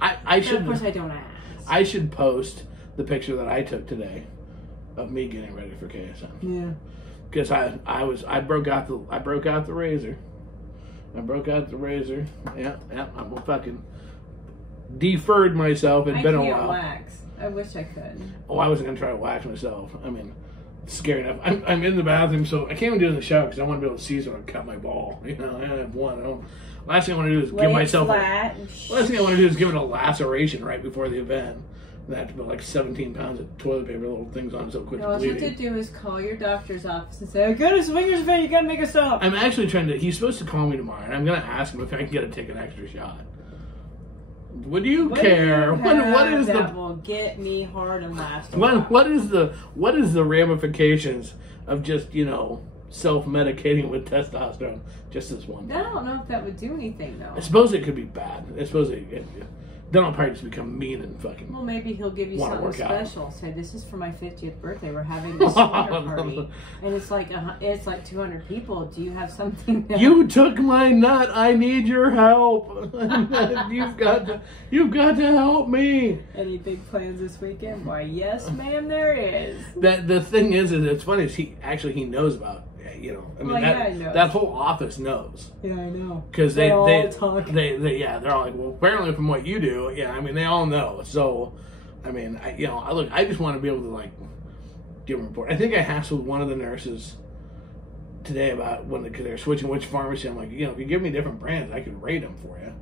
I should. Of course, I don't ask. I should post the picture that I took today of me getting ready for KSM. Yeah. Because I broke out the razor. I broke out the razor. Yeah. I'm fucking deferred myself. It'd been a while. I can't wax. I wish I could. Oh, I wasn't gonna try to wax myself. I mean, it's scary enough. I'm in the bathroom, so I can't even do it in the shower because I want to be able to see someone cut my ball. You know, I have one. Last thing I want to do is give myself. Last thing I want to do is give it a laceration right before the event. And I have to put like 17 pounds of toilet paper, little things on, so it quits bleeding. All you have to do is call your doctor's office and say, "I got a swingers event. You got to make us stop." I'm actually trying to. He's supposed to call me tomorrow, and I'm going to ask him if I can take an extra shot. Would you care? What is that will get me hard and last? What is the ramifications of just self-medicating with testosterone just this one time? I don't know if that would do anything though. I suppose it could be bad. Then I'll probably just become mean and fucking. Well, maybe he'll give you something special. Say, this is for my 50th birthday. We're having this swinger party, and it's like 200 people. Do you have something? You took my nut. I need your help. You've got to help me. Any big plans this weekend? Why, yes, ma'am, there is. The thing is it's funny. Is he knows about. That whole office knows. Yeah, I know. Because they all talk. They're all like, well, apparently from what you do, they all know. So, I just want to be able to give a report. I think I hassled one of the nurses today about because they're switching which pharmacy. I'm like, if you give me different brands, I could rate them for you.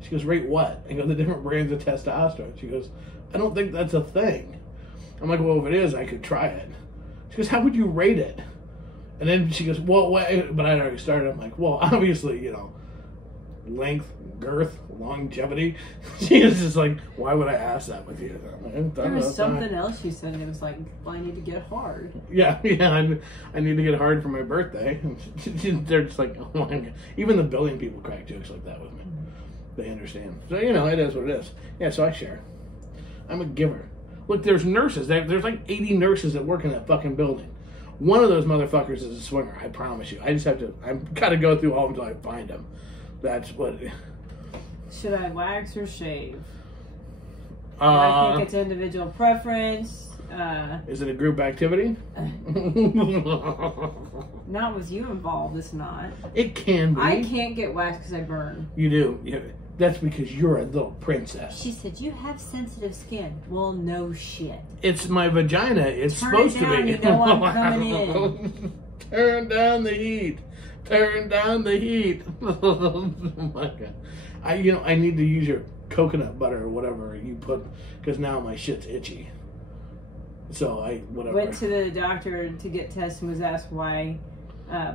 She goes, rate what? I go, the different brands of testosterone. She goes, I don't think that's a thing. I'm like, well, if it is, I could try it. She goes, how would you rate it? And then she goes, well, wait, but I'd already started. I'm like, well, obviously, length, girth, longevity. She was just like, why would I ask that with you? There was something else you said, and it was like, well, I need to get hard. Yeah, I need to get hard for my birthday. They're just like, oh my God. Even the billion people crack jokes like that with me. They understand. So, it is what it is. Yeah, so I share. I'm a giver. Look, there's nurses. There's like 80 nurses that work in that fucking building. One of those motherfuckers is a swinger, I promise you. I've got to go through all until I find them. That's what... Should I wax or shave? I think it's individual preference. Is it a group activity? Not with you involved, it's not. It can be. I can't get waxed because I burn. You do? Yeah. That's because you're a little princess. She said, you have sensitive skin. Well, no shit. It's my vagina. It's supposed to be. You know I'm coming in. Turn down the heat. Turn down the heat. Oh my God. I need to use your coconut butter or whatever you put, because now my shit's itchy. So whatever. Went to the doctor to get tested and was asked why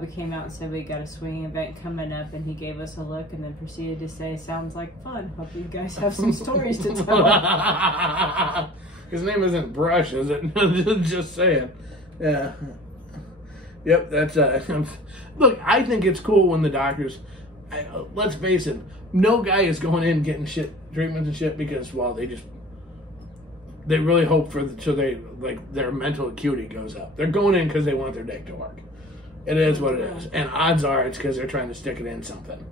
we came out and said we got a swinging event coming up, and he gave us a look and then proceeded to say, "Sounds like fun. Hope you guys have some stories to tell." His name isn't Brush, is it? Just saying. Yeah. Yep, that's look, I think it's cool when the doctors, let's face it, no guy is going in getting shit treatments and shit because, well, they really hope so their mental acuity goes up. They're going in because they want their dick to work. It is what it is. And odds are it's because they're trying to stick it in something.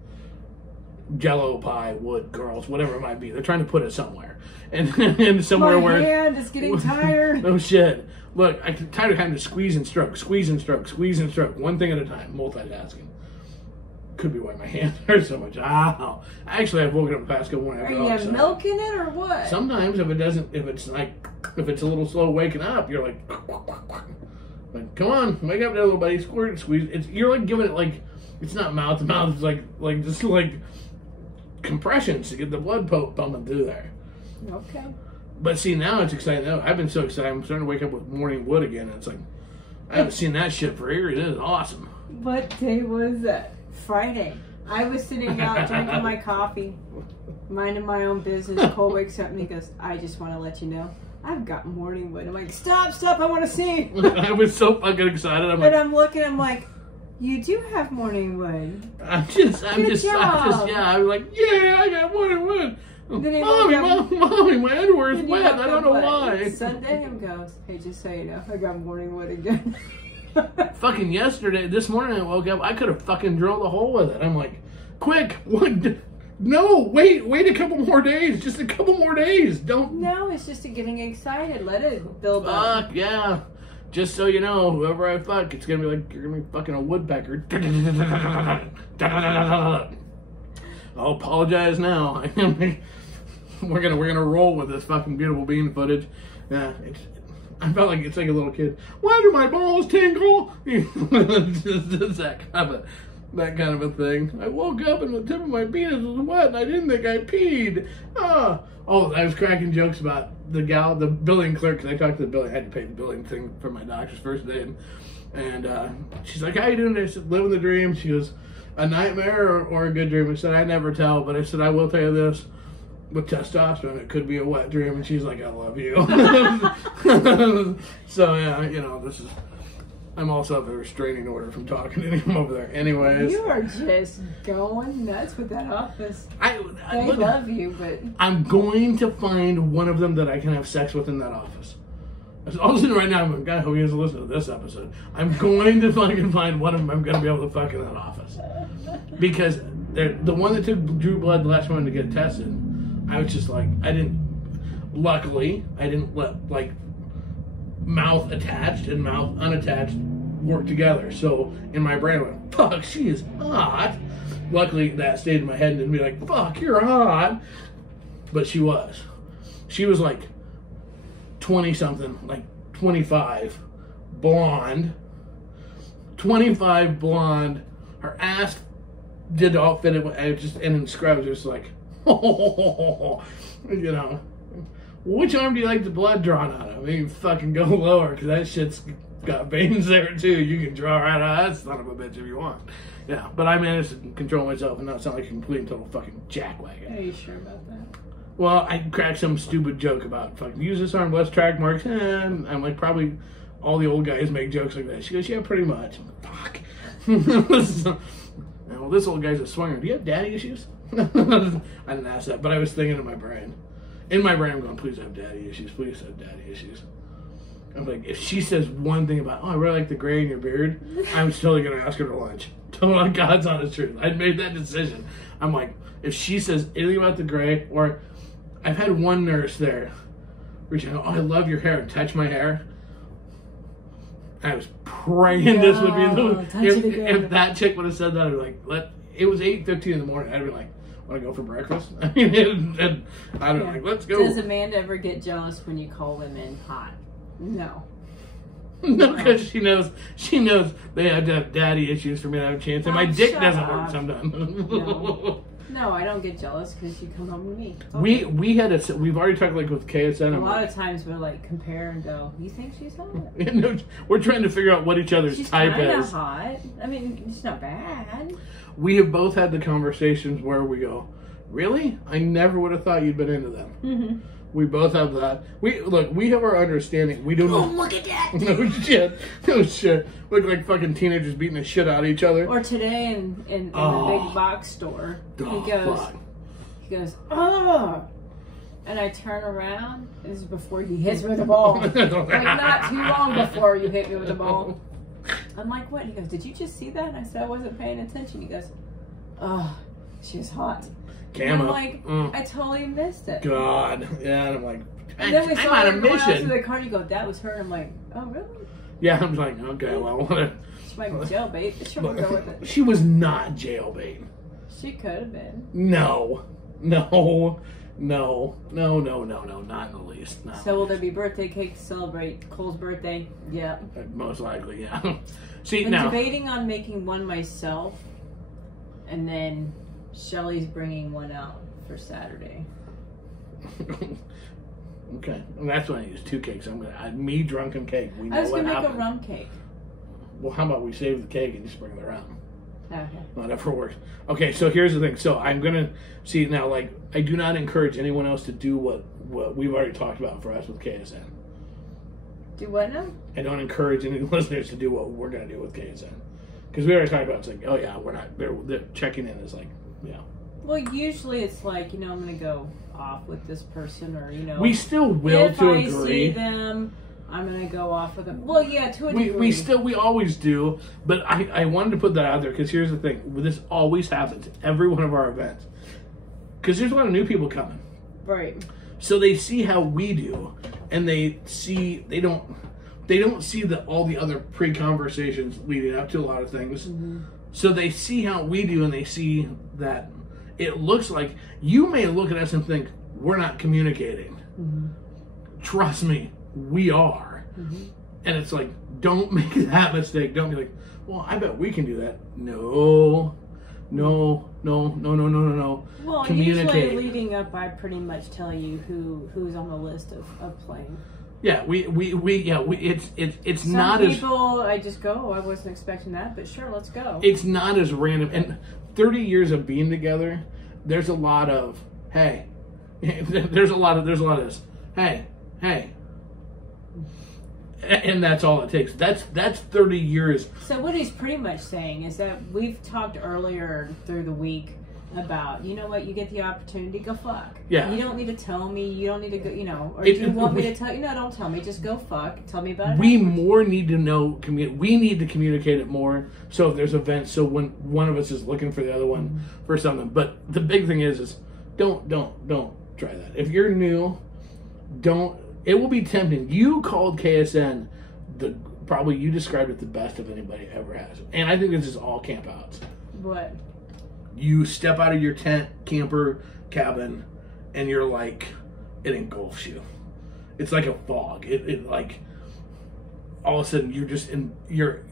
Jello, pie, wood, girls, whatever it might be. They're trying to put it somewhere. And somewhere My hand is getting tired. No shit. Look, I'm tired of having to squeeze and stroke, squeeze and stroke, squeeze and stroke. One thing at a time. Multitasking. Could be why my hands hurt so much. Ow. Actually, I've woken up the past couple mornings. Are you have milk in it or what? Sometimes if it's a little slow waking up, you're like, come on, wake up there, little buddy, squirt, squeeze. You're like giving it it's not mouth to mouth. It's like just compressions to get the blood pumping through there. Okay. But see, now it's exciting. I've been so excited. I'm starting to wake up with morning wood again. It's like I haven't seen that shit for years. It is awesome. What day was that? Friday. I was sitting out drinking my coffee, minding my own business. Cole wakes up and he goes, "I just want to let you know, I've got morning wood." I'm like, stop, I want to see. I was so fucking excited. I'm looking, I'm like, you do have morning wood. I'm just, yeah, I'm like, yeah, I got morning wood. Mommy, my underwear is wet. I don't know why. Sunday, him goes, "Hey, just so you know, I got morning wood again." Fucking this morning I woke up, I could have fucking drilled a hole with it. I'm like, quick, what? No, wait a couple more days. Just a couple more days. Don't. No, it's just getting excited. Let it build up. Fuck, yeah. Just so you know, whoever I fuck, it's gonna be like, you're gonna be fucking a woodpecker. I'll apologize now. We're gonna roll with this fucking beautiful bean footage. Yeah, I felt like it's like a little kid. Why do my balls tingle? Just that kind of a thing. I woke up and the tip of my penis was wet and I didn't think I peed. Oh, I was cracking jokes about the billing clerk, because I talked to the billing. I had to pay the billing thing for my doctor's first day, and she's like, "How you doing?" I said, "Living the dream." She goes, "A nightmare or a good dream?" I said, "I never tell, but I said, I will tell you this. With testosterone, it could be a wet dream." And she's like, "I love you." So, yeah, I'm also have a restraining order from talking to him over there. Anyways. You are just going nuts with that office. They love you, but... I'm going to find one of them that I can have sex with in that office. All of a sudden right now, I'm God, hope he doesn't listen to this episode. I'm going to fucking find one of them I'm going to be able to fuck in that office. Because the one that drew blood the last one to get tested, I was just like, luckily, I didn't let, mouth attached and mouth unattached work together. So, in my brain, I went, fuck, she is hot. Luckily, that stayed in my head and didn't be like, fuck, you're hot. But she was. She was 20-something, 25, blonde. 25, blonde. Her ass did all fit it. I just, and in scrubs, it was like, which arm do you like the blood drawn out of? I mean, fucking go lower, because that shit's got veins there too. You can draw right out of that son of a bitch if you want. Yeah, but I managed to control myself and not sound like a complete and total fucking jackwagon. Are you sure about that? Well, I cracked some stupid joke about fucking use this arm, less track marks, and I'm like, probably all the old guys make jokes like that. She goes, yeah, pretty much. I'm like, fuck. Well, this old guy's a swinger. Do you have daddy issues? I didn't ask that, but I was thinking in my brain. In my brain, I'm going, please have daddy issues. Please have daddy issues. I'm like, if she says one thing about, oh, I really like the gray in your beard, I'm totally going to ask her to lunch. Totally, God's honest truth. I made that decision. I'm like, if she says anything about the gray, or I've had one nurse there reach out, oh, I love your hair, and touch my hair. I was praying this would be if that chick would have said that, I'd be like, it was 8:15 in the morning. I'd be like, want to go for breakfast? I mean, and I don't know, let's go. Does Amanda ever get jealous when you call women hot? No. No, because she knows they have to have daddy issues for me to have a chance, and my dick doesn't work sometimes. No. No, I don't get jealous because you come home with me. We've already talked like with KSN. A lot of times we're like compare and go, you think she's hot? No, we're trying to figure out what each other's type is. She's hot. I mean, it's not bad. We have both had the conversations where we go, really? I never would have thought you'd been into them. Mm-hmm. We both have that. We have our understanding. We don't know. Oh, look at that! No shit. No shit. Look like fucking teenagers beating the shit out of each other. Or today in the big box store, he goes, oh! And I turn around, and this is before he hits me with the ball. Like, not too long before you hit me with the ball. I'm like, what? He goes, did you just see that? And I said, I wasn't paying attention. He goes, oh, she's hot. Camo. I'm like, I totally missed it. God. Yeah, and I'm like, and then we I'm saw on a her going out to mission. the car, and you go, that was her. And I'm like, oh, really? Yeah, I'm like, okay, well, whatever. She might be jailbait. Sure, we'll go with it. She was not jailbait. She could have been. No, not in the least. Not So will there be birthday cake to celebrate Cole's birthday? Yeah. Most likely, yeah. See, I'm now debating on making one myself, and then Shelly's bringing one out for Saturday. Okay, and that's when I use 2 cakes. I'm gonna me drunken cake. We know I was what gonna make happened. a rum cake. Well, how about we save the cake and just bring it around? Okay. Whatever works. Okay, so here's the thing. So I'm gonna see now. Like, I do not encourage anyone else to do what we've already talked about for us with KSN. Do what now? I don't encourage any listeners to do what we're gonna do with KSN because we already talked about. It's like, oh yeah, we're not. They're checking in is like, yeah. Well, usually it's like, I'm gonna go off with this person, or we still will if to I agree. see them, I'm gonna go off with them. Well, yeah, to a degree. We always do, but I wanted to put that out there because here's the thing: this always happens at every one of our events because there's a lot of new people coming, right? So they see how we do, and they don't see all the other pre-conversations leading up to a lot of things. Mm-hmm. So they see how we do, and they see that it looks like you may look at us and think we're not communicating. Mm-hmm. Trust me, we are. Mm-hmm. And it's like, don't make that mistake. Don't be like, well, I bet we can do that. No. Well, usually leading up, I pretty much tell you who's on the list of playing. Yeah, it's Some not people, as people. I just go. I wasn't expecting that, but sure, let's go. It's not as random. And 30 years of being together, there's a lot of hey. there's a lot of this. Hey. And that's all it takes. That's 30 years. So what he's pretty much saying is that we've talked earlier through the week about, you know what, you get the opportunity, go fuck. Yeah. You don't need to tell me, you don't need to go, or do you want me to tell you? No, don't tell me, just go fuck. Tell me about it. We more need to know, we need to communicate it more, so if there's events, so when one of us is looking for the other one for something. But the big thing is don't try that. If you're new, it will be tempting. You called KSN, probably you described it the best of anybody ever has. And I think this is all campouts. What? You step out of your tent, camper, cabin, and you're like, it engulfs you. It's like a fog. It like, all of a sudden you're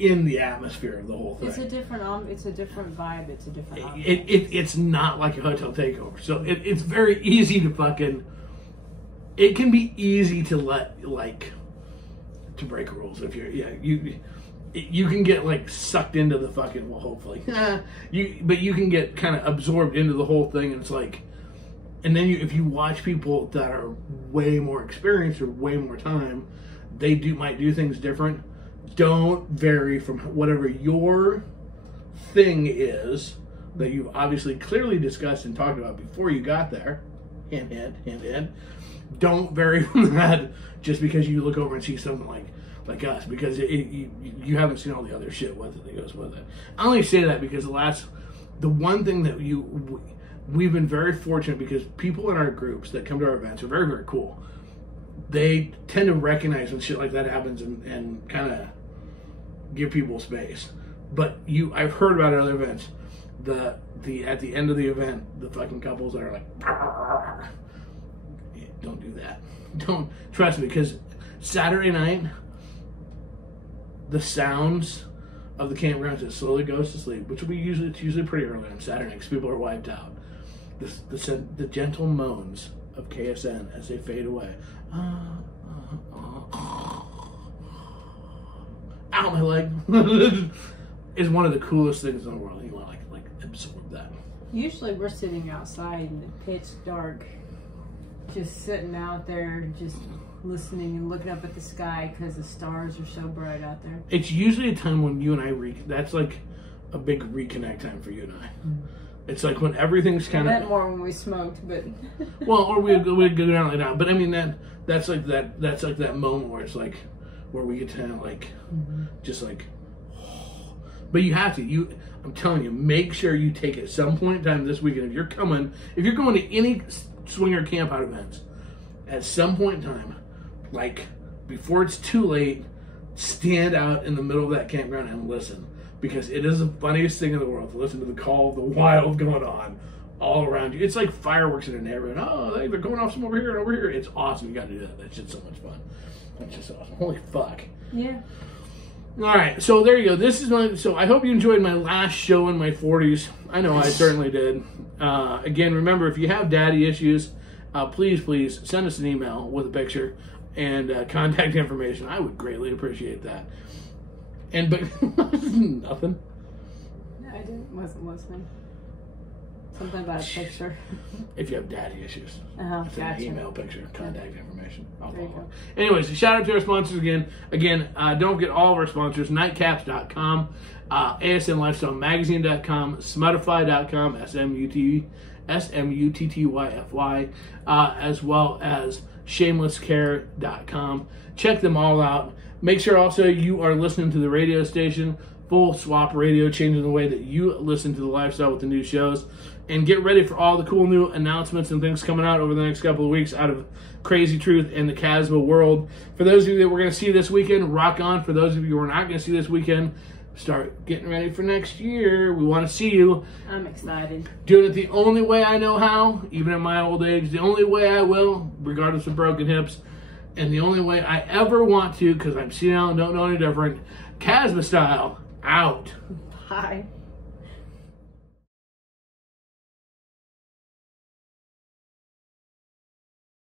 in the atmosphere of the whole thing. It's a different vibe. It's a different it's not like a hotel takeover. So it's very easy to fucking, it can be easy to to break rules if you can get like sucked into the fucking, well, hopefully but you can get kind of absorbed into the whole thing, and it's like, and then if you watch people that are way more experienced or way more time, they might do things different. Don't vary from whatever your thing is that you've obviously clearly discussed and talked about before you got there. Hint. Don't vary from that just because you look over and see something like us, because you haven't seen all the other shit with it that goes with it. I only say that because the one thing that we've been very fortunate, because people in our groups that come to our events are very, very cool. They tend to recognize when shit like that happens and kind of give people space. But I've heard about at other events, at the end of the event, the fucking couples that are like, yeah, don't do that. Don't, trust me, because Saturday night, the sounds of the campgrounds, it slowly goes to sleep, which will be usually pretty early on Saturday because people are wiped out. The gentle moans of KSN as they fade away. Ow, my leg! Is one of the coolest things in the world. You want to like absorb that. Usually we're sitting outside in the pitch dark, just sitting out there, just listening and looking up at the sky because the stars are so bright out there. It's usually a time when you and I that's like a big reconnect time for you and I. It's like when everything's kind of... That more when we smoked, but... Well, or we'd go down like that. But I mean, that's like that moment where it's like, where we get to kind of like, just like... But you have to. I'm telling you, make sure you take at some point in time this weekend. If you're going to any swinger camp out events, at some point in time, like before it's too late, stand out in the middle of that campground and listen. Because it is the funniest thing in the world to listen to the call of the wild going on all around you. It's like fireworks in a neighborhood. Oh, they're going off some over here and over here. It's awesome. You got to do that. That shit's so much fun. That's just awesome. Holy fuck. Yeah. All right. So there you go. So I hope you enjoyed my last show in my 40s. I know I certainly did. Again, remember, if you have daddy issues, please send us an email with a picture and contact information. I would greatly appreciate that. But nothing. No, I wasn't listening. Something about a picture. If you have daddy issues, it's an email, picture, contact information. There you go. Anyways, shout out to our sponsors again. Don't forget all of our sponsors: nightcaps.com, asnlifestylemagazine.com, smuttify.com, SMUTTYFY, as well as shamelesscare.com. Check them all out. Make sure also you are listening to the radio station, Full Swap Radio, changing the way that you listen to the lifestyle with the new shows. And get ready for all the cool new announcements and things coming out over the next couple of weeks out of Krazy Truth and the Casba world. For those of you that we're going to see this weekend, rock on. For those of you who are not going to see this weekend, start getting ready for next year. We want to see you. I'm excited. Doing it the only way I know how, even in my old age, the only way I will, regardless of broken hips. And the only way I ever want to, because I'm senile and don't know any different, Casba style, out. Bye.